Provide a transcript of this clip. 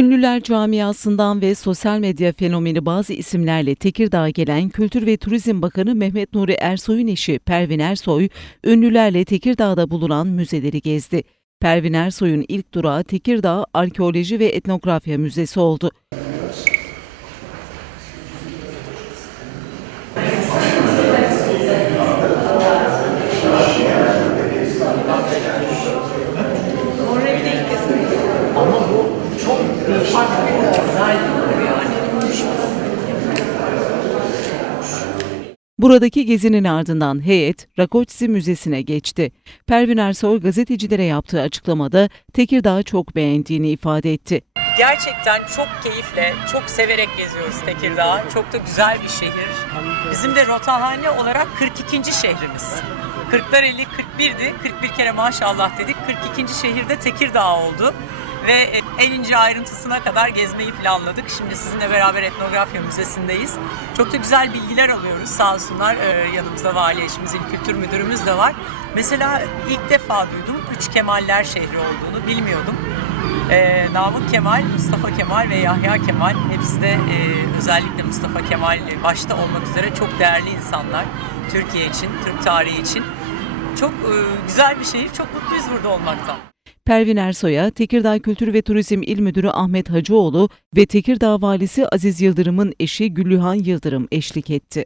Ünlüler camiasından ve sosyal medya fenomeni bazı isimlerle Tekirdağ'a gelen Kültür ve Turizm Bakanı Mehmet Nuri Ersoy'un eşi Pervin Ersoy, ünlülerle Tekirdağ'da bulunan müzeleri gezdi. Pervin Ersoy'un ilk durağı Tekirdağ Arkeoloji ve Etnografya Müzesi oldu. Buradaki gezinin ardından heyet Rakoçsi Müzesi'ne geçti. Pervin Ersoy gazetecilere yaptığı açıklamada Tekirdağ'ı çok beğendiğini ifade etti. Gerçekten çok keyifle, çok severek geziyoruz Tekirdağ. Çok da güzel bir şehir. Bizim de rotahane olarak 42. şehrimiz. 40'lar 50, 41'di. 41 kere maşallah dedik. 42. şehirde Tekirdağ oldu. Ve e, en ince ayrıntısına kadar gezmeyi planladık. Şimdi sizinle beraber Etnografya Müzesi'ndeyiz. Çok da güzel bilgiler alıyoruz sağ olsunlar. Ee, yanımızda vali eşimiz, il kültür müdürümüz de var. Mesela ilk defa duydum Üç Kemaller şehri olduğunu bilmiyordum. Ee, Namık Kemal, Mustafa Kemal ve Yahya Kemal hepsi de e, özellikle Mustafa Kemal başta olmak üzere çok değerli insanlar. Türkiye için, Türk tarihi için. Çok e, güzel bir şehir, çok mutluyuz burada olmaktan. Pervin Ersoy'a Tekirdağ Kültür ve Turizm İl Müdürü Ahmet Hacıoğlu ve Tekirdağ Valisi Aziz Yıldırım'ın eşi Güllühan Yıldırım eşlik etti.